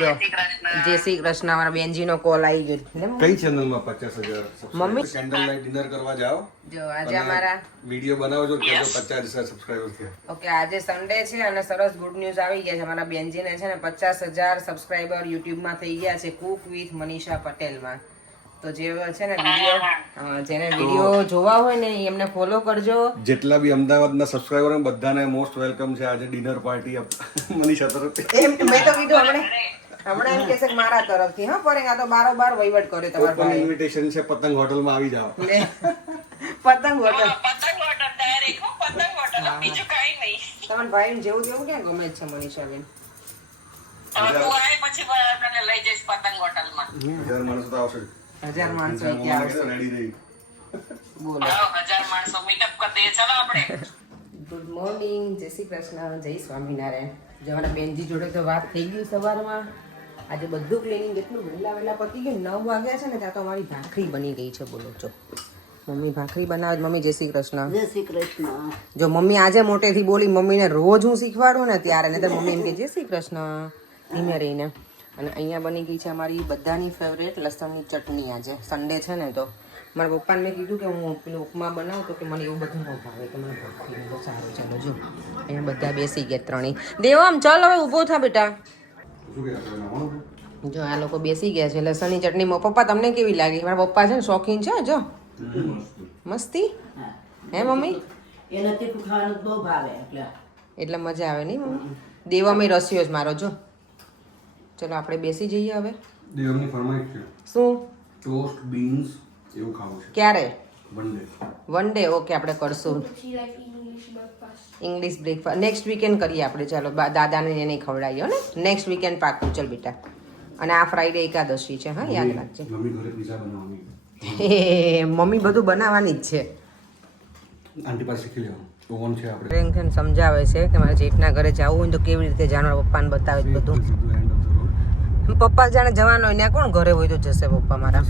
જો જય શ્રી કૃષ્ણ. અમારા બેનજી નો કોલ આવી ગયો. કઈ ચેનલ માં 50,000 મમ્મી કેન્ડલ લાઇટ ડિનર કરવા જાઓ. જો આજે અમારા વિડિયો બનાવો છો કે 50,000 સબસ્ક્રાઇબર્સ છે. ઓકે આજે સન્ડે છે અને સરસ ગુડ ન્યૂઝ આવી ગયા છે. અમારા બેનજી ને છે ને 50,000 સબસ્ક્રાઇબર યુટ્યુબ માં થઈ ગયા છે કુક વિથ મનીષા પટેલ માં. તો જે છે ને વિડિયો જેને વિડિયો જોવા હોય ને એમને ફોલો કરજો. જેટલા બી અમદાવાદના સબસ્ક્રાઇબર છે બધાને મોસ્ટ વેલકમ છે આજે ડિનર પાર્ટી મનીષા તરફથી. એમ મેં તો કીધું હમણાં એમ કહેશે કે મારા તરફથી હા પર આ તો બારોબાર વહીવટ કરે તમારા ઓપન ભાઈ. ઇન્વિટેશન છે પતંગ હોટલમાં આવી જાઓ. પતંગ હોટલ તમારા ભાઈ જેવું તેવું ક્યાં ગમે છે મનીષાબેન? 1000 માણસો તો આવશે. 1000 માણસો ક્યાં આવશે? રેડી રહી. બોલો 1000 માણસો મીટઅપ કરી દે ચાલો આપણે. ગુડ મોર્નિંગ, જય શ્રી કૃષ્ણ, જય સ્વામિનારાયણ. જવાના બેનજી જોડે તો વાત થઈ ગઈ સવારમાં. આજે બધું ક્લિનિંગ એટલું વહેલા પતી ગયું. 9 વાગ્યા છે ને ત્યાં તો અમારી ભાખરી બની ગઈ છે. બોલો જો મમ્મી ભાખરી બનાવે. મમ્મી જય શ્રી કૃષ્ણ. જય શ્રી કૃષ્ણ. જો મમ્મી આજે મોટેથી બોલી. મમ્મીને રોજ હું શીખવાડું ને ત્યારે ને તો મમ્મી એમ કે જય શ્રી કૃષ્ણ ધીમે રહીને. અને અહીંયા બની ગઈ છે અમારી બધાની ફેવરેટ લસણની ચટણી. આજે સન્ડે છે ને તો મારા પપ્પાને મેં કીધું કે હું પેલું ઉપમા બનાવું તો કે મને એવું બધું ન ભાવે કે મને ભાખરી બહુ સારું. ચાલો જો અહીંયા બધા બેસી ગયા ત્રણેય. દેવામ ચાલ હવે ઊભો થા બેટા. જો આ લોકો બેસી ગયા છે. લસણની ચટણી પપ્પા તમને કેવી લાગી? મારા પપ્પા છે ને શોખીન છે. જો મસ્તી હે મમ્મી? એને તીખું ખાવાનું બહુ ભાવે એટલે મજા આવે નહીં મમ્મી? દેવામાં રસ્યો જ મારો. જો ચલો આપણે બેસી જઈએ હવે. દેવની ફરમાઈશ છે. શું? ટોસ્ટ બીન્સ એવું ખાવું છે. ક્યારે? One day. ઓકે આપણે કરશું ઇંગ્લિશ બ્રેકફાસ્ટ. નેક્સ્ટ વીકેન્ડ કરીએ આપણે. ચાલો દાદાને એને ખવડાવીએ ને નેક્સ્ટ વીકેન્ડ પાકું. ચલ બેટા. અને આ ફ્રાઈડે એકાદશી છે. હા યાદ રાખજે. મમ્મી ઘરે પીઝા બનાવવાની. મમ્મી બધું બનાવવાની જ છે. આંટી પાસે શીખી લેવાનું. ઓવન છે આપણે. પ્રેમ સમજાવે છે કે મારે જેઠના ઘરે જવું હોય તો કેવી રીતે જાણવા. પપ્પાને બતાવે છે બધું. પપ્પા જાણે જવાનો હોય ત્યાં કોણ ઘરે હોય તો જશે પપ્પા મારા.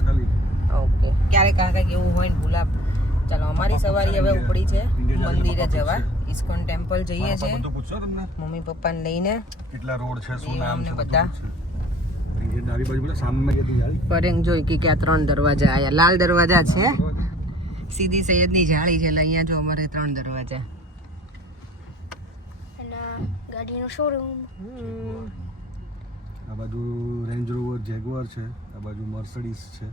ઓકે ક્યારેક કાંઈક એવું હોય ને ભૂલા. ચાલો અમારી સવારી હવે ઉપડી છે મંદિરે જવા. ઇસ્કોન ટેમ્પલ જઈએ છે મમ્મી પપ્પાને લઈને. કેટલા રોડ છે શું નામ અમને બધા ડાબી બાજુ બોલે સામે જતી જાળી. પરેંગ જોઈ કે ક્યાં 3 દરવાજા આયા. લાલ દરવાજા છે. સીધી સૈયદની જાળી છે એટલે અહીંયા જો અમારે 3 દરવાજા. ગાડીનો શોરૂમ. આ બાજુ રેન્જ રોવર જેગુઆર છે. આ બાજુ મર્સિડીઝ છે.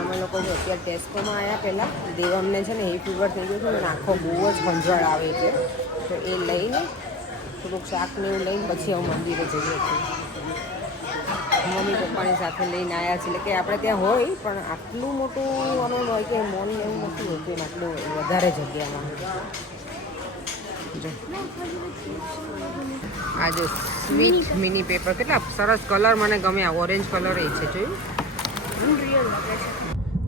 અમે લોકો જો અત્યારે ટેસ્કોમાં આવ્યા પહેલાં. દેવમને છે ને એ ફીવર થઈ ગયો છે ને આખો બહુ જ ખંજવાળ આવે છે. તો એ લઈને થોડુંક શાક ને એવું લઈને પછી હું મંદિરે જઈએ છીએ. મમ્મી પપ્પાની સાથે લઈને આવ્યા છે. એટલે કે આપણે ત્યાં હોય પણ આટલું મોટું અમારું હોય કે મોલ એવું નથી હોતું. આટલું વધારે જગ્યામાં. આ જો સ્વીટ મિની પેપર કેટલા સરસ કલર મને ગમે. આ ઓરેન્જ કલર એ છે જોયું.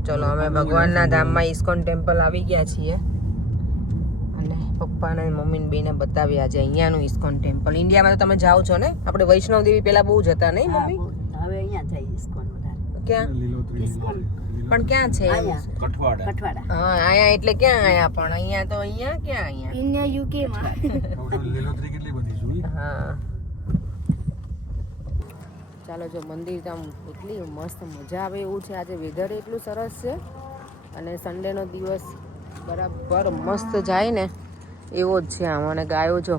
ચલો અમે ભગવાનના ધામમાં ઇસ્કોન ટેમ્પલ આવી ગયા છીએ. અને પપ્પાને મમ્મીને બેને બતાવ્યા છે અહીંયાનું ઇસ્કોન ટેમ્પલ. ઇન્ડિયામાં તો તમે જાઓ છો ને? આપણે વૈષ્ણવ દેવી પહેલા બહુ જતા નહીં મમ્મી? હવે અહીંયા થઈ ઇસ્કોન વધારે. ક્યાં પણ ક્યાં છે? કઠવાડા. હા અહીંયા એટલે ક્યાં આયા? પણ અહીંયા તો અહીંયા ક્યાં અહીંયા? ઇન્ડિયા યુકે માં. લીલોતરી કેટલી બધી જોઈ. હા ચાલો જો મંદિર તો આમ એટલી મસ્ત મજા આવે એવું છે. આજે વેધર એટલું સરસ છે અને સન્ડેનો દિવસ બરાબર મસ્ત જાય ને એવો જ છે આમ. અને ગાયો જો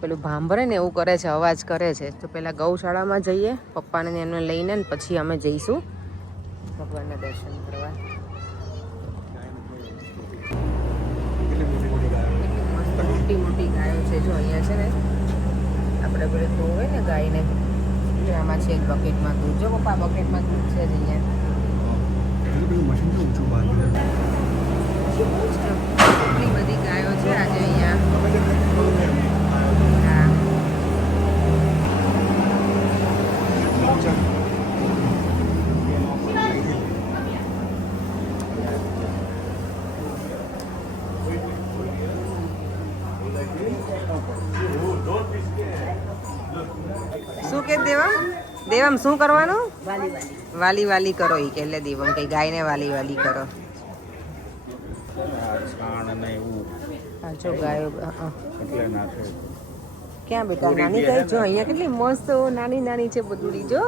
પેલું ભાંભરે ને એવું કરે છે, અવાજ કરે છે. તો પહેલાં ગૌશાળામાં જઈએ પપ્પાને એમને લઈને ને પછી અમે જઈશું ભગવાનના દર્શન કરવા. મોટી મોટી ગાયો છે જો અહીંયા છે ને. આપણે પેલું ધોવે ને ગાયને આમાં છે બકેટમાં દૂધ. જો પપ્પા બકેટમાં દૂધ છે જ અહીંયા. કેટલી બધી ગાયો છે આજે અહીંયા. શું કે દેવમ શું કરવાનું? વાલી વાલી કરો એ કે. એટલે દેવમ કઈ ગાયને વાલી વાલી કરો. જો ગાયો એટલે નાખે. ક્યાં બેટા નાની કઈ જો અહીંયા કેટલી મસ્ત નાની નાની છે બધુડી જો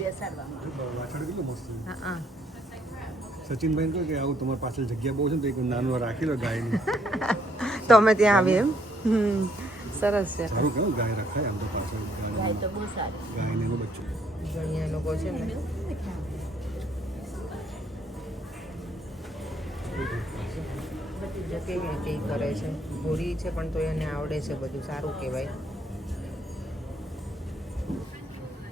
વાછળ કેટલું મસ્ત છે. હા સચિનભાઈ કહે કે આવું તમારી પાછળ જગ્યા બહુ છે ને તો એક નાનું રાખી લો ગાયની. તો અમે ત્યાં આવીએ એમ સરસ છે સારું કેવું ગાય રખાય આમ તો પાછળ ગાય તો બહુ સારી. ગાયને એનું બચ્ચું. અહીંયા એ લોકો છે ને કેવી રીતે ઈ કરે છે ભૂરી છે પણ તો એને આવડે છે બધું સારું કહેવાય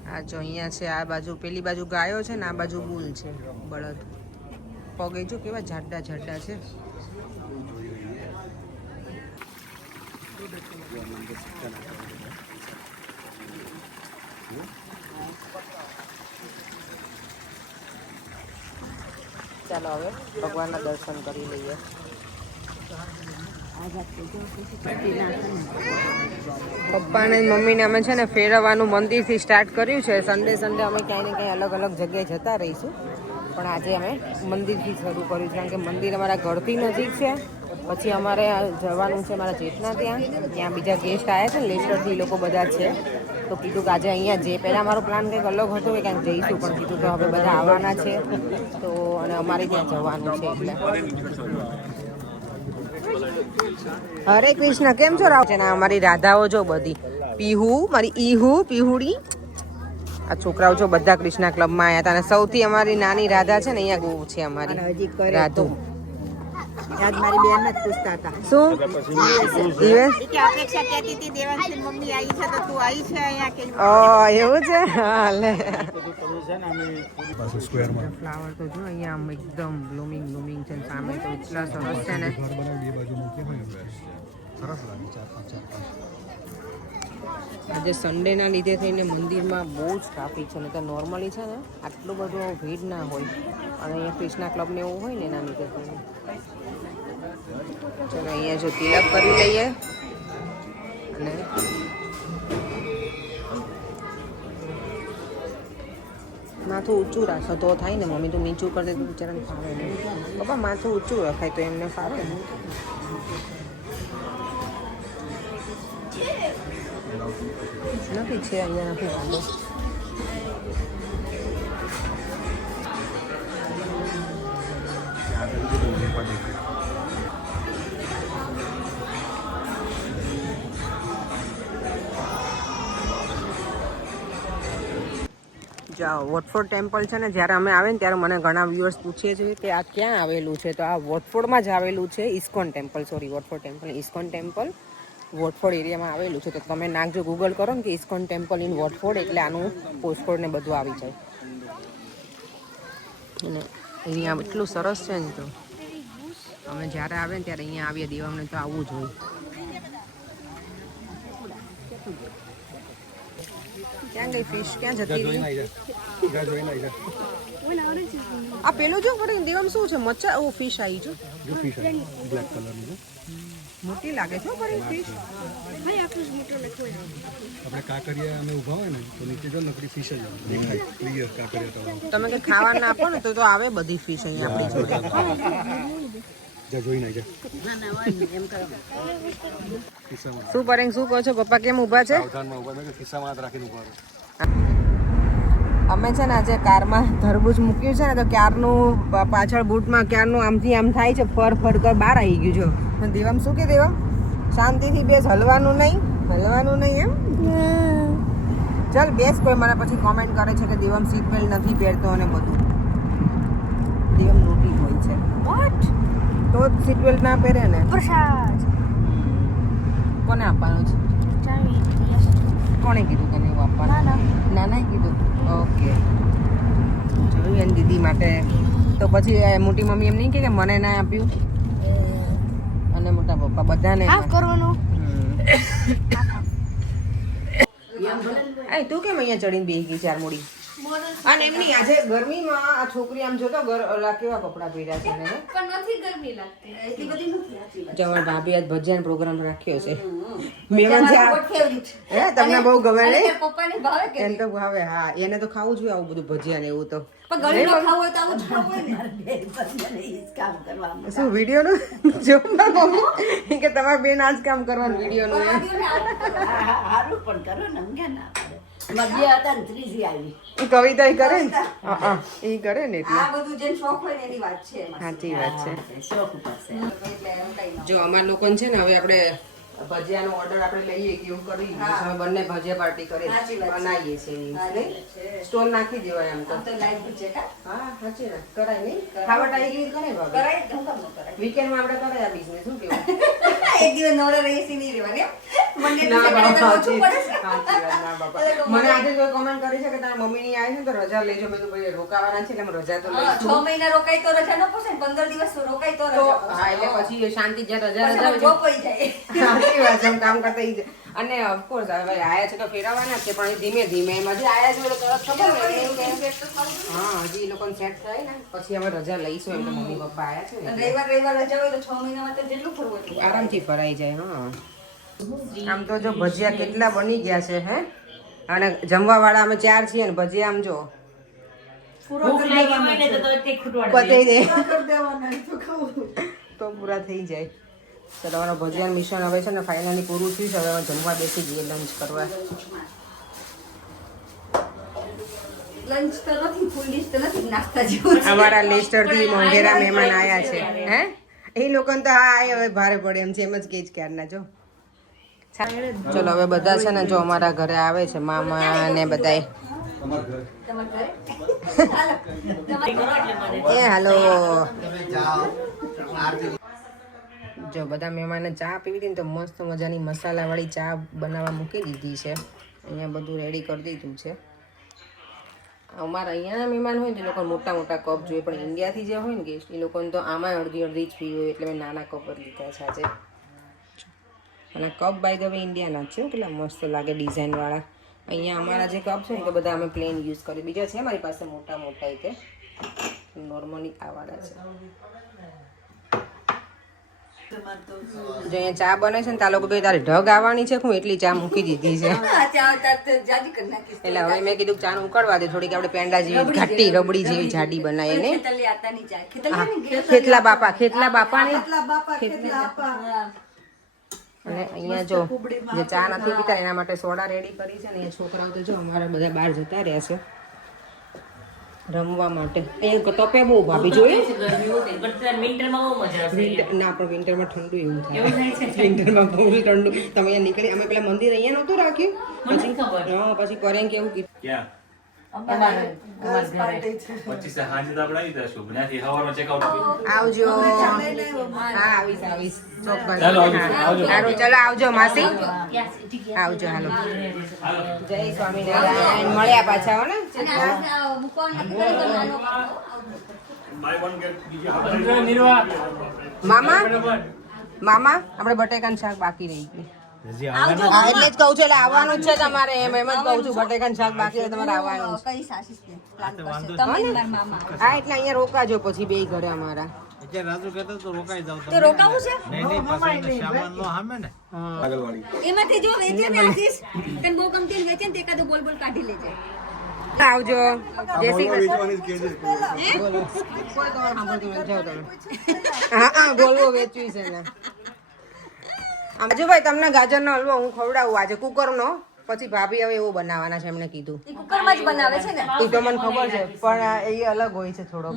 આ જો અહીંયા છે આ બાજુ પેલી બાજુ ગાયો છે ને આ બાજુ બુલ છે બળદ પગે જો કેવા જાડા જાડા છે ચાલો હવે ભગવાનના દર્શન કરી લઈએ પપ્પાને મમ્મીને અમે છે ને ફેરવવાનું મંદિરથી સ્ટાર્ટ કર્યું છે સન્ડે અમે ક્યાંય ને ક્યાંય અલગ અલગ જગ્યાએ જતા રહીશું પણ આજે અમે મંદિરથી શરૂ કર્યું છે કારણ કે મંદિર અમારા ઘરથી નજીક છે પછી અમારે જવાનું છે મારા જેઠના ત્યાં બીજા ગેસ્ટ આવ્યા છે ને લેસ્ટરથી એ લોકો બધા છે તો કીધું કે આજે અહીંયા જે પહેલાં અમારો પ્લાન કંઈક અલગ હતો કે ક્યાંક જઈશું પણ કીધું કે હવે બધા આવવાના છે તો અને અમારે ત્યાં જવાનું છે એટલે હરે કૃષ્ણ કેમ છો રાવ છે ને અમારી રાધાઓ જો બધી પીહુ મારી પીહુડી આ છોકરાઓ જો બધા કૃષ્ણા ક્લબમાં આવ્યા હતા અને સૌથી અમારી નાની રાધા છે ને અહીંયા ગો છે અમારી રાધુ આજ મારી બેન જ પૂછતા હતા શું દિવસ કે અપેક્ષા કહેતી હતી દેવાંશની મમ્મી આવી છે તો તું આવી છે અહીંયા કે એવું છે હા લે પાછું સ્ક્વેરમાં ફ્લાવર તો જો અહીંયા આમ એકદમ બ્લૂમિંગ છે સામે તો એટલા સરસ છે ને ઘર બનાવી બે બાજુ મૂકી હોય ને સરસ લાગે 4-5 આજે સન્ડેના લીધે થઈને મંદિરમાં બહુ જ ટ્રાફિક છે ને તો નોર્મલી છે ને આટલું બધું ભીડ ના હોય અને અહીંયા કૃષ્ણા ક્લબને એવું હોય ને એના લીધે થઈને ચલો અહીંયા જો તિલક કરી લઈએ અને માથું ઊંચું રાખો તો થાય ને મમ્મી તો નીચું કરી દે તો બિચારાને ફાવે નહીં પપ્પા માથું ઊંચું રખાય તો એમને ફાવે ને નથી છે અહીંયા નથી વાંધો જાઓ વોટફોર્ડ ટેમ્પલ છે ને જ્યારે અમે આવે ને ત્યારે મને ઘણા વ્યુઅર્સ પૂછે છે કે આ ક્યાં આવેલું છે તો આ વોટફોર્ડમાં જ આવેલું છે ISKCON temple Watford temple ISKCON temple Watford એરિયામાં આવેલું છે તો તમે નાખજો ગૂગલ કરો ને કે ઇસ્કોન ટેમ્પલ ઇન વોટફોર્ડ એટલે આનું પોસ્ટકોડ ને બધું આવી જાય અને અહીંયા એટલું સરસ છે ને તો અમે જ્યારે આવે ને ત્યારે અહીંયા આવીએ દેવામને તો આવવું જ હોય ક્યાં ગઈ ફિશ ક્યાં જતી રહી આ પેલું જો પડે દેવામાં શું છે મચ્છા ઓ ફિશ આવી જો બ્લેક કલરનું મોટી લાગે છે પડે ફિશ આપણે કાંકરિયા અમે ઊભા હોય ને તો નીચે જો નકરી ફિશ જ દેખાય ક્લિયર કાંકરિયા તો તમે કે ખાવાના આપો ને તો આવે બધી ફિશ અહીંયા આપણી જોડે જા જોઈ નાખજે શું પરેંગ શું કહો છો પપ્પા કેમ ઊભા છે સાવધાનમાં ઊભા મેં ખિસ્સામાં હાથ રાખીને ઊભા રહો અમે છે ને આજે કારમાં તરબૂચ મૂક્યું છે ને તો ક્યારનું પાછળ બૂટમાં ક્યારનું આમથી આમ થાય છે ફર કર બહાર આવી ગયું જો દેવામ શું કે દેવા શાંતિથી બેસ હલવાનું નહીં એમ ચાલ બેસ કોઈ મને પછી કોમેન્ટ કરે છે કે દેવામ સીટ બેલ્ટ નથી પહેરતો અને બધું દેવામ રોટી હોય છે વોટ તો સીટ બેલ્ટ ના પહેરે ને પ્રસાદ કોને આપવાનું છે કોણે કીધું કે નહીં આપવાનું નાના કીધું ઓકે જોયું એની દીદી માટે તો પછી મોટી મમ્મી એમ નહીં કે મને ના આપ્યું અને મોટા પપ્પા બધાને હાફ કરવાનું તું કેમ અહીંયા ચડીને બેસી ગઈ ચાર મૂડી અને એમની આજે ગરમીમાં આ છોકરી આમ જોતો ઓલા કેવા કપડા પહેર્યા છે ને પણ નથી ગરમી લાગતી એટલી બધી નથી. જમણ ભાભી આજ ભજીયાનો પ્રોગ્રામ રાખ્યો છે મહેમાન છે હે તમને બહુ ગમે ને પપ્પાને ભાવે કે એને તો ભાવે હા એને તો ખાવું જોઈએ આવું બધું ભજીયા ને એવું તો પણ ગળીમાં ખાવું હોય તો આવું જ ખાવું હોય ને. શું વિડીયો નું જો મારી મમ્મી કે તમારે બેન આજ કામ કરવાનું વિડીયો નું એમ સારું પણ કરો ને અમને ના પડે મધ્ય હતા ને ત્રીજી આવી ઈ કવિતા ઈ કરે ને એ કરે ને એટલે આ બધું જેને શોખ હોય ને એની વાત છે એમાં. સાચી વાત છે શોખ ઉપર છે એટલે એમ કઈ ન. જો અમારા લોકોને છે ને હવે આપણે ભજીયાનો ઓર્ડર આપણે લઈએ કે એવું કરી અમે બંને ભજીયા પાર્ટી કરી બનાવીએ છીએ સ્ટોલ નાખી દેવાય એમ તો આમ તો લાઈવ છે કા હા સાચી વાત કરાય નહીં ખાવા ટાઈગી કરે બાબા કરાય તો કેમ ન કરાય. વીકેન્ડમાં આપણે કરે આ બિઝનેસ શું કેવું એક દિવસ નવરા રહીએ નહીં રહેવાની એમ. મને ના તો બાબા સેકન્ડ સાચી ઓછું પડે છે. સાચી વાત ના બાબા મને આજે કોઈ કમેન્ટ કરી છે કે તારા મમ્મીની આવી છે ને તો રજા લેજો મેં તો ભાઈ રોકાવાના છે એટલે અમે રજા તો હા, લઈશું 6 મહિના રોકાય તો રજા ન પોસે ને 15 દિવસ રોકાય તો તો રજા પોસે. હા એટલે પછી શાંતિ જ્યાં રજા પછી રજા અમે ચોપાઈ જાય. સાચી વાત છે એમ કામ કરતા ઈ જ. અને ઓફકોર્સ હવે આયા છે તો ફેરવવાના જ છે પણ ધીમે ધીમે એમ હજી આયા છે તો તરત ખબર હોય ને એવું કે હા હજી એ લોકોને સેટ થાય ને પછી અમે રજા લઈશું એમ તો મમ્મી પપ્પા આયા છે ને અને રવિવાર રજા હોય તો 6 મહિનામાં તો જેટલું ફરવું એટલું. આરામથી ફરાઈ જાય હા આમ તો જો ભજીયા કેટલા બની ગયા છે હે અને જમવા વાળા અમે 4 છીએ ને ભજીયા આમ જો પતાઈ દે તો પૂરા થઈ જાય તો તમારો ભજીયા મિશ્રણ હવે છે ને ફાઇનલી પૂરું થયું છે હવે અમે જમવા બેસી જઈએ લંચ કરવા લંચ તો નથી, ફૂલ ડિશ તો નથી, નાસ્તા જેવું છે. અમારા લેસ્ટર થી મોંઘેરા મહેમાન આયા છે હે એ લોકોને તો હા હવે ભારે પડે એમ છે એમ જ કે જ ક્યારના જો ચલો હવે બધા છે ને જો અમારા ઘરે આવે છે મામા ને બધાય તમારા ઘરે? એ હાલો જો બધા મહેમાને ચા પીવી હતી ને તો મસ્ત મજાની મસાલાવાળી ચા બનાવવા મૂકી દીધી છે અહીંયા બધું રેડી કરી દીધું છે અમારા અહીંયાના મહેમાન હોય ને એ લોકો મોટા મોટા કપ જોઈએ પણ ઇન્ડિયાથી જે હોય ને ગેસ્ટ એ લોકોને તો આમાં અડધી અડધી જ પીવી હોય એટલે મેં નાના કપ જ લીધા છે આજે અને કપ બાય ધ વે ઇન્ડિયાના જ છે કેટલા મસ્ત લાગે ડિઝાઇનવાળા અહીંયા અમારા જે કપ છે ને કે બધા અમે પ્લેન યુઝ કરીએ બીજા છે મારી પાસે મોટા મોટા રીતે નોર્મલી આવાળા છે જો અહીંયા ચા બને છે ને તા લોકો બે તારી ઢગ આવવાની છે હું એટલી ચા મૂકી દીધી છે હા, ચા તો જાજી કરી નાખીશ. એટલે હવે મેં કીધું ચાનું ઉકળવા દે થોડીક આપણે પેંડા જેવી ઘાટી રબડી જેવી જાડી બનાવીએ ને ખેતલી આતાની ચા. ખેતલી ને ખેતલા બાપાની હા. અને અહીંયા જો જે ચા નથી પીતા એના માટે સોડા રેડી કરી છે ને એ છોકરાઓ તો જો અમારા બધા બહાર જતા રહ્યા છે રમવા માટે એ તપે બહુ ભાભી જોયું ના પણ વિન્ટરમાં ઠંડુ એવું થાય વિન્ટરમાં બહુ ઠંડુ તમે અહીંયા નીકળી અમે પેલા મંદિર અહીંયા નહોતું રાખ્યું પછી હા પછી કરે કેવું કીધું આવજો હા આવીશ ચોક્કસ સારું ચલો આવજો માસી આવજો હાલો જય સ્વામિનારાયણ મળ્યા પાછા હો ને અને આ મૂકવાનું નથી કરી તો નાનો મામા આપણે બટેકાનું શાક બાકી રહી ગયું હા એટલે જ કહું છું એટલે આવવાનું જ છે તમારે એમ જ કહું છું બટેકાનું શાક બાકી હોય તમારે આવવાનું છે કઈ સાસી છે પ્લાન કરશે તમે ને મારા મામા હા એટલે અહીંયા રોકાજો પછી બે ઘરે અમારા તો રોકાવું છે આગળવાળી એમાંથી જો વેચે ને આશીષ તને બહુ ગમતી વેચે ને તે એકાદો બોલ બોલ કાઢી લેજે આવજો જય શ્રી કૃષ્ણ વેચવાની જ કે છે બોલો કોઈ તમારે સાંભળતું નથી જાઓ તમે હા બોલવો વેચવી છે ને આમ જો ભાઈ તમને ગાજરનો હલવો હું ખવડાવું આજે કુકરનો પછી ભાભી હવે એવું બનાવવાના છે એમને કીધું એ કુકરમાં જ બનાવે છે ને એ તો મને ખબર છે પણ એ અલગ હોય છે થોડોક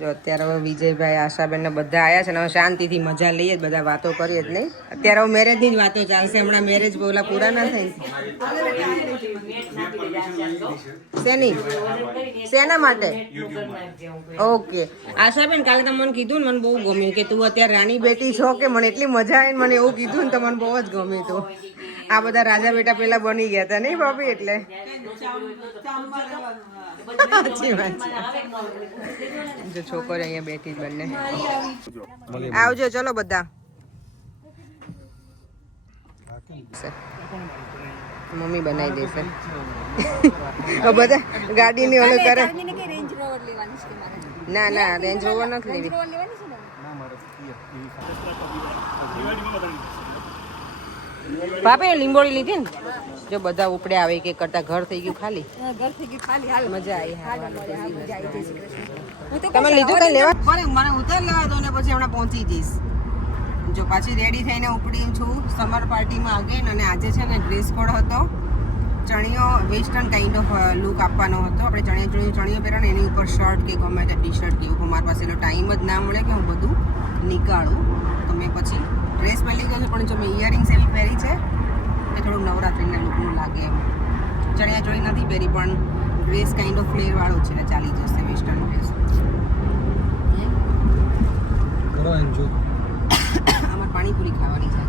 જો અત્યારે હવે વિજયભાઈ આશાબેન ને બધા આવ્યા છે ને હવે શાંતિથી મજા લઈએ જ બધા વાતો કરીએ જ નહીં અત્યારે હવે મેરેજની જ વાતો ચાલશે હમણાં મેરેજ બોલા પૂરા ના થાય શેની શેના માટે ઓકે આશાબેન કાલે તમે મને કીધું ને મને બહુ ગમ્યું કે તું અત્યારે રાણી બેટી છો કે મને એટલી મજા આવી મને એવું કીધું ને તો મને બહુ જ ગમ્યું હતું આ બધા રાજા બેટા પેલા બની ગયા હતા નહીં ભાભી એટલે સાચી વાત છે જો છોકરી અહીંયા બેઠી જ બંને આવજો ચલો બધા મમ્મી બનાવી દેશે હવે બધા ગાડીની ઓલું કરે ચાર્મીને કે રેન્જ રોવર લેવાની છે મારે. ના ના રેન્જ રોવર નથી લેવી રોવર લેવાની છે ને. બાપે લીંબોળી લીધી ને જો બધા ઉપડે આવે એક એક કરતા ઘર થઈ ગયું ખાલી ઘર થઈ ગયું ખાલી હાલ મજા આવી હાલ મળે હા મજા આવી જય શ્રી કૃષ્ણ. હું તો તમે લીધું કઈ લેવા મને ઉતાર લેવા દો ને પછી હમણાં પહોંચી જઈશ જો પાછી રેડી થઈને ઉપડી છું સમર પાર્ટીમાં અગેન અને આજે છે ને ડ્રેસ કોડ હતો ચણિયો વેસ્ટર્ન કાઇન્ડ ઓફ લુક આપવાનો હતો આપણે ચણિયો પહેરો ને એની ઉપર શર્ટ કે ગમે તે ટી શર્ટ કે એવું મારી પાસે એટલો ટાઈમ જ ના મળે કે હું બધું નીકાળું તો મેં પછી ડ્રેસ પહેરી ગયો પણ જો મેં ઇયરિંગ્સ એવી પહેરી છે એ થોડું નવરાત્રિના લુકનું લાગે એમ ચણિયાચોળી નથી પહેરી પણ ડ્રેસ કાઇન્ડ ઓફ ફ્લેર વાળો છે એટલે ચાલી જશે વેસ્ટર્ન ડ્રેસ કરો એન્જોય અમારે પાણીપુરી ખાવાની છે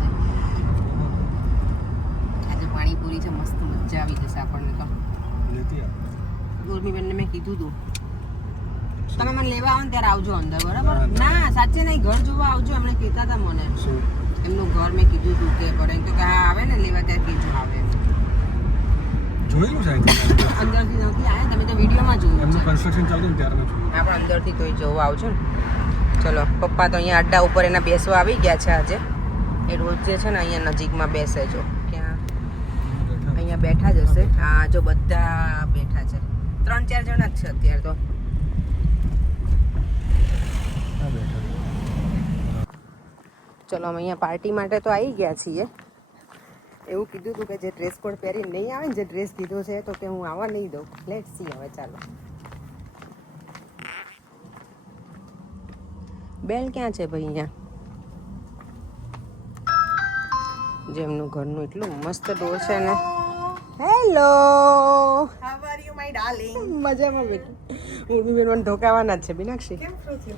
આજે પાણીપુરી છે મસ્ત મજા આવી જશે આપણને તો લેતી આવ ઉર્મીબેનને મેં કીધું તું તમે મને લેવા આવો ને ત્યારે આવજો અંદર બરાબર ના સાચે નહીં ઘર જોવા આવજો એમણે કહેતા હતા મને શું એમનું ઘર મેં કીધું તું કે પરંતુ કે હા આવે ને લેવા ત્યારે કીધું આવે જોયેલું છે અહીંથી? અંદરથી નથી આવ્યા તમે તો વિડીયોમાં જોયું એમનું છે કન્સ્ટ્રક્શન ચાલતું ને ત્યારે મેં જોયું. આપણે અંદરથી કોઈ જોવા આવજો ને ચલો પપ્પા તો અહીંયા અડ્ડા ઉપર એના બેસવા આવી ગયા છે આજે એ રોજ જે છે ને અહીંયા નજીકમાં બેસે જો ક્યાં અહીંયા બેઠા જ હશે હા જો બધા બેઠા છે 3-4 જણા જ છે અત્યારે તો હા, બેઠા. ચલો અમે અહીંયા પાર્ટી માટે તો આવી ગયા છીએ એવું કીધું હતું કે જે ડ્રેસ કોડ પહેરી નહીં આવે ને જે ડ્રેસ કીધો છે તો કે હું આવવા નહીં દઉં લેટ સી હવે ચાલો બેલ ક્યાં છે ભાઈ અહીંયા જેમનું ઘરનું એટલું મસ્ત ડોર છે ને હેલો મજામાં બેઠી ઉર્મીબેન મને ઢોકાવાના જ છે બીનાક્ષી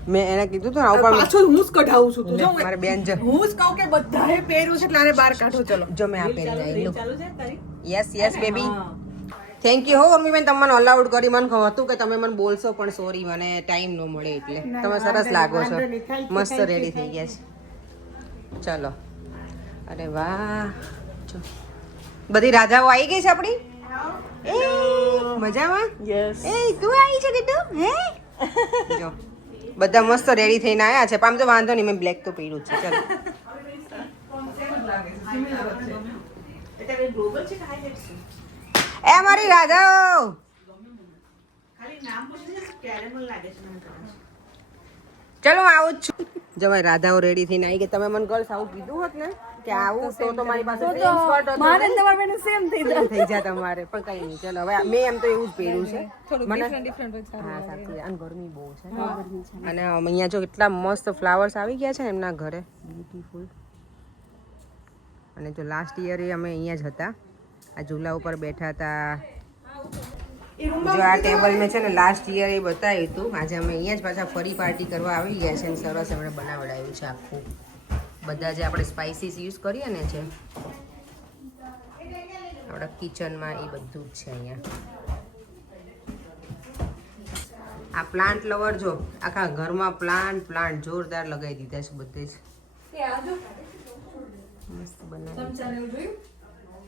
મેં એને કીધું હતું ને આવું પાછું હું જ કઢાવું છું તું જો મારે બેન જ હું જ કહું કે બધાએ પહેર્યું છે એટલે આને બહાર કાઢો ચલો જો મેં આ પહેરી આવી yes yes baby thank you હો ઉર્મીબેન તમે મને અલાઉડ કરી મને ખબર હતું કે તમે મને બોલશો પણ સોરી મને ટાઈમ ન મળે એટલે તમે સરસ લાગો છો મસ્ત રેડી થઈ ગયા છે ચલો અરે વાહ જો બધી રાજાઓ આવી ગઈ છે આપણી એ મજામાં યસ એ તું આવી છે કીધું હે જો બધા મસ્ત રેડી થઈને આવ્યા છે પામ તો વાંધો નહીં મેં બ્લેક તો પહેર્યું જ છે ચલો એ મારી રાજાઓ ચલો આવું જ છું જો ભાઈ રાધાઓ રેડી થઈને આવી ગઈ તમે મને ગર્લ્સ આવું કીધું હોત ને કે આવું તો મારી પાસે same skirt હતું. મારે ને તમારે બેનું સેમ થઈ જાય થઈ જાય તમારે પણ કઈ નહીં ચલો હવે મેં એમ તો એવું જ પહેર્યું છે થોડું મને ડિફરન્ટ હા સાચી અને ગરમી બહુ છે ને. અને અહીંયા જો કેટલા મસ્ત ફ્લાવર્સ આવી ગયા છે ને એમના ઘરે બ્યુટીફુલ અને જો લાસ્ટ યરે અમે અહીંયા જ હતા આ ઝૂલા ઉપર બેઠા હતા જો આ ટેબલ મેં છે ને લાસ્ટ યર એ બતાવ્યું હતું આજે અમે અહીંયા જ પાછા ફરી પાર્ટી કરવા આવી ગયા છે અને સરસ એમણે બનાવડાવ્યું છે આખું બધા જે આપણે સ્પાઇસીસ યુઝ કરીએ ને છે આપણા કિચનમાં એ બધું જ છે અહીંયા આ પ્લાન્ટ લવર જો આખા ઘરમાં પ્લાન્ટ જોરદાર લગાવી દીધા છે બધે જ મસ્ત બનાવી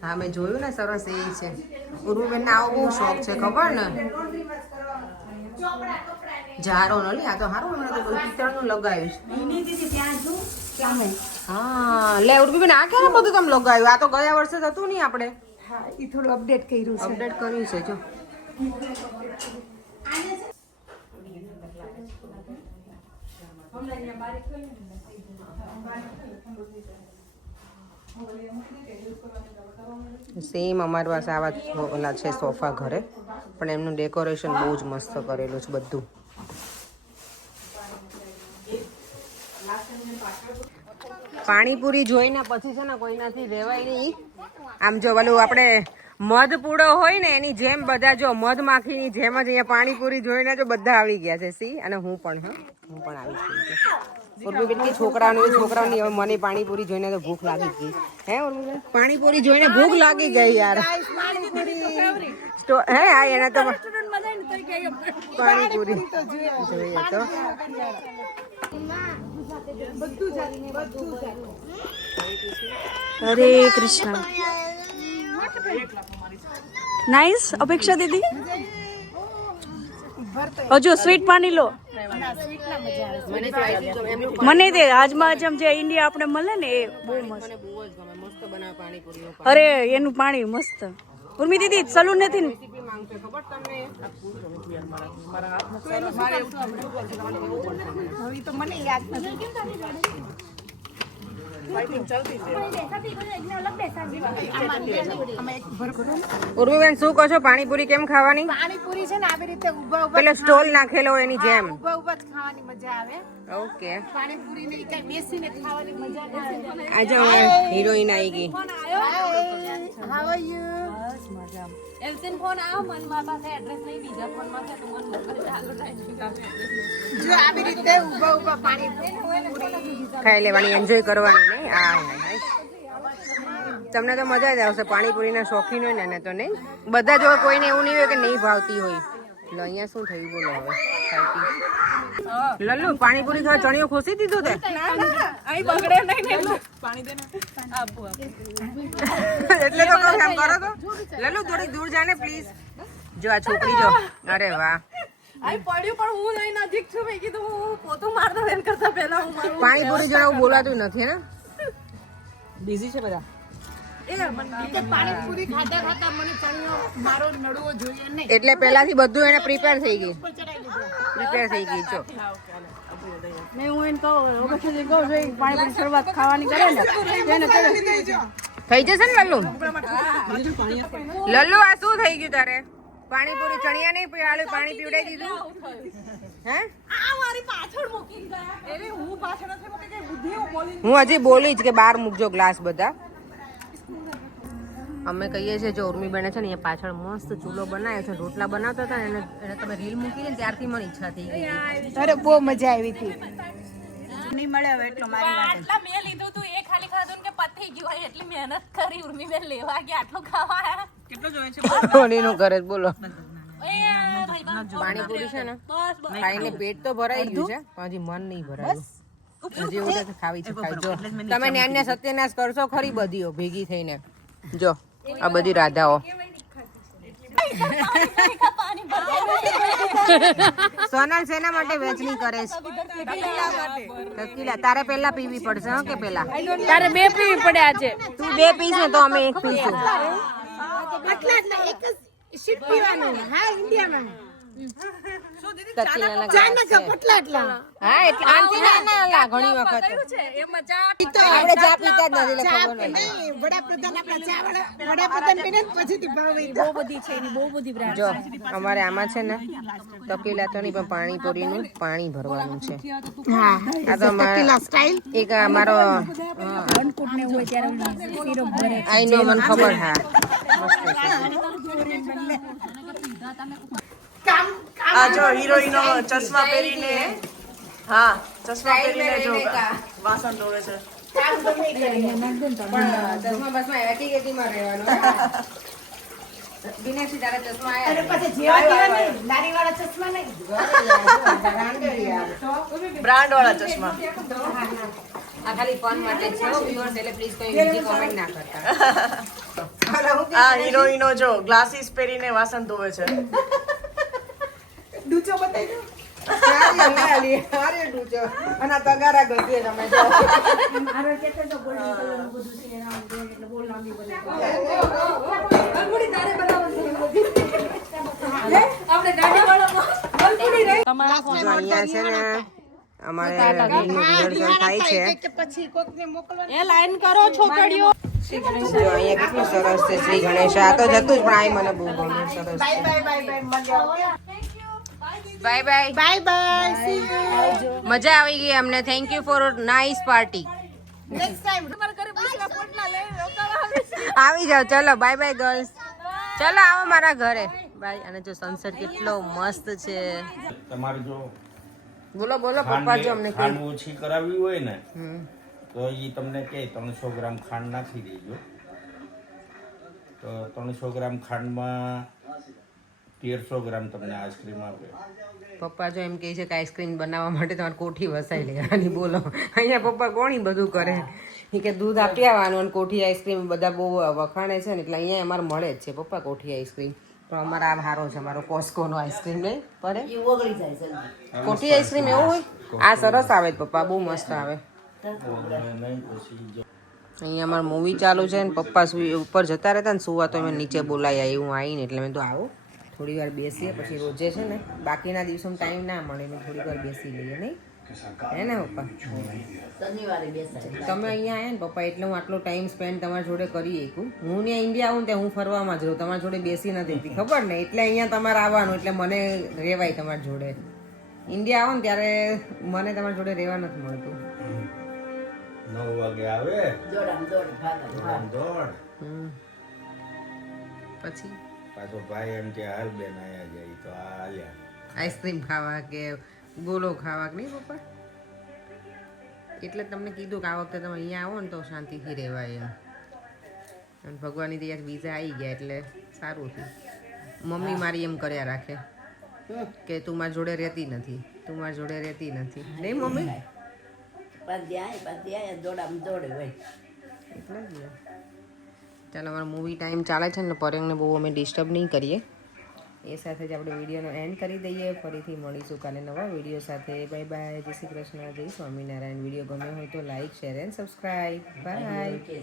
હા મેં જોયું ને સરસ એ છે ઉર્મીબેનને આવો બહુ શોખ છે ખબર ને જારો નો લે આ તો સારું હમણાં તો બધું પિત્તળનું લગાવ્યું છે હા લે ઉર્મીબેન આ ક્યારે બધું તમે લગાવ્યું આ તો ગયા વર્ષે હતું નહીં આપણે હા એ થોડું અપડેટ કર્યું છે અપડેટ કર્યું છે જો સેમ અમારી પાસે આવા ઓલા છે સોફા ઘરે પણ એમનું ડેકોરેશન બહુ જ મસ્ત કરેલું છે બધું પાણીપુરી જોઈને પછી છે ને કોઈનાથી રહેવાય નહીં આમ જો ઓલું આપણે મધ પૂડો હોય ને એની જેમ બધા જો મધ માખીની જેમ જ અહીંયા પાણીપુરી જોઈને જો બધા આવી ગયા છે સી અને હું પણ આવી ગઈ છું ઉર્મીબેન છોકરાઓની હવે મને પાણીપુરી જોઈને તો ભૂખ લાગી ગઈ હે ઉર્મીબેન પાણીપુરી જોઈને ભૂખ લાગી ગઈ યાર હે હા એને તો પાણીપુરી જોઈએ તો હરે કૃષ્ણ નાઈસ અપેક્ષા દીદી હજુ સ્વીટ પાણી લો મને તે આજમાં આજમ જે ઇન્ડિયા આપણે મળે ને એ બહુ મસ્ત મને બહુ જ ગમે મસ્ત બનાવે પાણીપુરીનું અરે એનું પાણી મસ્ત ઉર્મી દીદી સલૂન નથી ને રેસીપી માંગશે ખબર તમને હવે તો મને યાદ નથી ઉર્મીબેન શું કહો છો પાણીપુરી કેમ ખાવાની પાણીપુરી છે ને આવી રીતે ઊભા ઊભા પેલો સ્ટોલ નાખેલો હોય એની જેમ ઊભા ઊભા જ ખાવાની મજા આવે ઓકે પાણીપુરી ને કઈ બેસીને ખાવાની મજા ના આવે આજે હિરોઈન આવી ગઈ હાઉ આર યુ જો આવી રીતે ઊભા ઊભા પાણીપુરી ખાઈ લેવાની એન્જોય કરવાની નહીં તમને તો મજા જ આવશે પાણીપુરીના શોખીન હોય ને એને તો નહીં બધા જો કોઈને એવું નહીં હોય કે નહીં ભાવતી હોય એટલે અહીંયા શું થયું બોલો હવે લલ્લુ પાણીપુરી ખાવા ચણિયો ખોસી દીધું તે એટલે તો કહું એમ કરો તો લલ્લુ થોડીક દૂર જા ને પ્લીઝ જો આ છોકરી જો અરે વાહ પાણીપુરી જરા બોલાતું નથી ને બિઝી છે બધા પાણીપુરી ખાતા ખાતા મને ચણિયો મારો નડવો જોઈએ નહીં એટલે પહેલાથી બધું એને પ્રિપેર થઈ ગઈ જો મેં હું એને કહું અપેક્ષા કહું છું પાણીપુરી શરૂઆત ખાવાની કરે ને તેને થઈ જશે ને લલ્લુ લલ્લુ આ શું થઈ ગયું તારે પાણીપુરી ચણિયા નહીં પીવાળું પાણી પીવડાઈ દીધું હે હું હજી બોલી જ કે બહાર મૂકજો ગ્લાસ બધા અમે કહીએ છીએ જો ઉર્મીબેને છે ને અહીંયા પાછળ મસ્ત ચૂલો બનાવ્યો છે રોટલા બનાવતા હતા ને એને તમે રીલ મૂકી ને ત્યારથી મને ઈચ્છા થઈ ગઈ અરે બહુ મજા આવી હતી નહીં મળે હવે એટલો મારી માટે આટલા મેં લીધું તું એ ખાલી ખાધું કે પતી ગયું હોય એટલી મહેનત કરી ઉર્મીબેન લેવા ગયા આટલું ખાવા આયા કેટલો જોઈએ છે ધોનીનું કરે બોલો પાણીપુરી છે ને ખાઈને પેટ તો ભરાઈ ગયું છે પણ હજી મન નહીં ભરાયું હજી એવું છે ખાવી છે ખાવી જો તમે ન્યાન્ય સત્યનાશ કરશો ખરી બધીઓ ભેગી થઈને જો આ બધી રાધાઓ સોનલ શેના માટે વેચણી કરે છે તકીલા તારે પેલા પીવી પડશે હો કે પેલા તારે બે પીવી પડે આજે તું બે પીશ ને તો અમે એક પીશું આટલા એક જ શીટ પીવાનું હા ઇન્ડિયામાં તકીલા ચા ના કપ આટલા હા એટલે આંટી ના લા ઘણી વખત આપણે ચા પીતા જ નથી એટલે ખબર નથી વડાપ્રધાન આપણા ચા વડાપ્રધાન પીને પછીથી ભાવ બહુ બધી છે એની બહુ બધી બ્રાન્ડ જો અમારે આમાં છે ને તકીલા તો નહીં પણ પાણીપુરીનું પાણી ભરવાનું છે હા આ તો અમારા સ્ટાઇલ એક અમારો અનકૂટ ને હોય ત્યારે સિરપ ભરે આઈ નો મને ખબર હા આ જો હિરોઈનો ચશ્મા પહેરીને હા ચશ્મા પહેરીને જો વાસણ ધોવે છે ચશ્મા બસમાં એકી ગતિમાં રહેવાનું દિનેશી તારા ચશ્મા આયા પછી જેવા તેવા નહીં નારીવાળા ચશ્મા નહીં બ્રાન્ડ વાળા ચશ્મા આ ખાલી ફન માટે છે વ્યુઅર્સ એટલે પ્લીઝ કોઈ બીજી કોમેન્ટ ના કરતા આ હિરોઈનો જો ગ્લાસીસ પહેરીને વાસણ ધોવે છે ડૂચો બતાવી દો અરે ડૂચો અને આ તગારા ગસીએ તમે જો અહીંયા છે ને અમારે રિહર્સલ થાય છે કે પછી કોકને મોકલવાનું એ લાઈન કરો છોકરીઓ જો અહીંયા કેટલું સરસ છે શ્રી ગણેશ આ તો જતું જ પણ આ મને બહુ ગમે સરસ છે bye bye bye bye see you મજા આવી ગઈ અમને thank you for nice party next time આવી જાઓ ચલો બાય બાય ગર્લ્સ ચલો આવો મારા ઘરે બાય અને જો સનસેટ કેટલો મસ્ત છે તમારે જો બોલો બોલો પપ્પા જો અમને ખાંડ ઓછી કરાવવી હોય ને તો એ તમને કે 300 ગ્રામ ખાંડ નાખી દેજો તો 300 ગ્રામ ખાંડમાં 1300 ગ્રામ તમને આઈસ્ક્રીમ આપે. પપ્પા જો એમ કહે છે કે આઈસ્ક્રીમ બનાવવા માટે તમારે કોઠી વસાઈ લેવાની. બોલો અહીંયા પપ્પા કોણી બધું કરે. એ કે દૂધ આપી આવવાનું અને કોઠી આઈસ્ક્રીમ બધા બહુ વખાણે છે ને એટલે અહીંયા અમારે મળે જ છે પપ્પા કોઠી આઈસ્ક્રીમ. પણ અમારા આ સારો છે અમારો કોસ્કોનો આઈસ્ક્રીમ નહીં પડે એ ઓગળી જાય જલ્દી. કોઠી આઈસ્ક્રીમ એવું હોય. આ સરસ આવે છે પપ્પા, બહુ મસ્ત આવે. નહીં પછી જો અહીંયા અમારે મૂવી ચાલુ છે ને પપ્પા ઉપર જતા રહેતા ને સુવા તો મેં નીચે બોલાયા એવું આવીને એટલે મેં તો આવું થોડી વાર બેસીએ પછી રોજે છે ને બાકીના દિવસોમાં ટાઈમ ના મળે ને થોડીક વાર બેસી લઈએ નહીં હે ને પપ્પા. શનિવારે બેસાય. તમે અહીંયા આવ્યા ને પપ્પા એટલે હું આટલો ટાઈમ સ્પેન્ડ તમારી જોડે કરી શકું. હું ત્યાં ઇન્ડિયા આવું ને ત્યાં હું ફરવામાં જ રહું, તમારી જોડે બેસી નથી હતી ખબર ને એટલે અહીંયા તમારે આવવાનું એટલે મને રહેવાય તમારી જોડે. ઇન્ડિયા આવો ને ત્યારે મને તમારી જોડે રહેવા નથી મળતું. 9 વાગે આવે દોડામ દોડ ભાગમ. આમ દોડ. પછી પાછો ભાઈ એમ કે હાલ બેન આયા જાય તો આ હાલ્યા. આઈસ્ક્રીમ ખાવા કે ગોલો ખાવા કે નહીં પપ્પા. એટલે જ તમને કીધું કે આ વખતે તમે અહીંયા આવો ને તો શાંતિથી રહેવાય એમ. અને ભગવાનની તૈયાર વિઝા આવી ગયા એટલે સારું થયું. મમ્મી મારી એમ કર્યા રાખે કે તું મારી જોડે રહેતી નથી, તું મારી જોડે રહેતી નથી નહીં મમ્મી. પાછી દોડામ દોડે હોય. એટલે જ ને. ચાલો અમારો મૂવી ટાઈમ ચાલે છે ને પરેંગને બહુ અમે ડિસ્ટર્બ નહીં કરીએ. એ સાથે જ આપણે વિડીયોનો એન્ડ કરી દઈએ. ફરીથી મળીશું કાલે નવા વિડીયો સાથે. Bye bye. જય શ્રી કૃષ્ણ, જય સ્વામિનારાયણ. વિડીયો ગમ્યો હોય તો like, share and subscribe. By.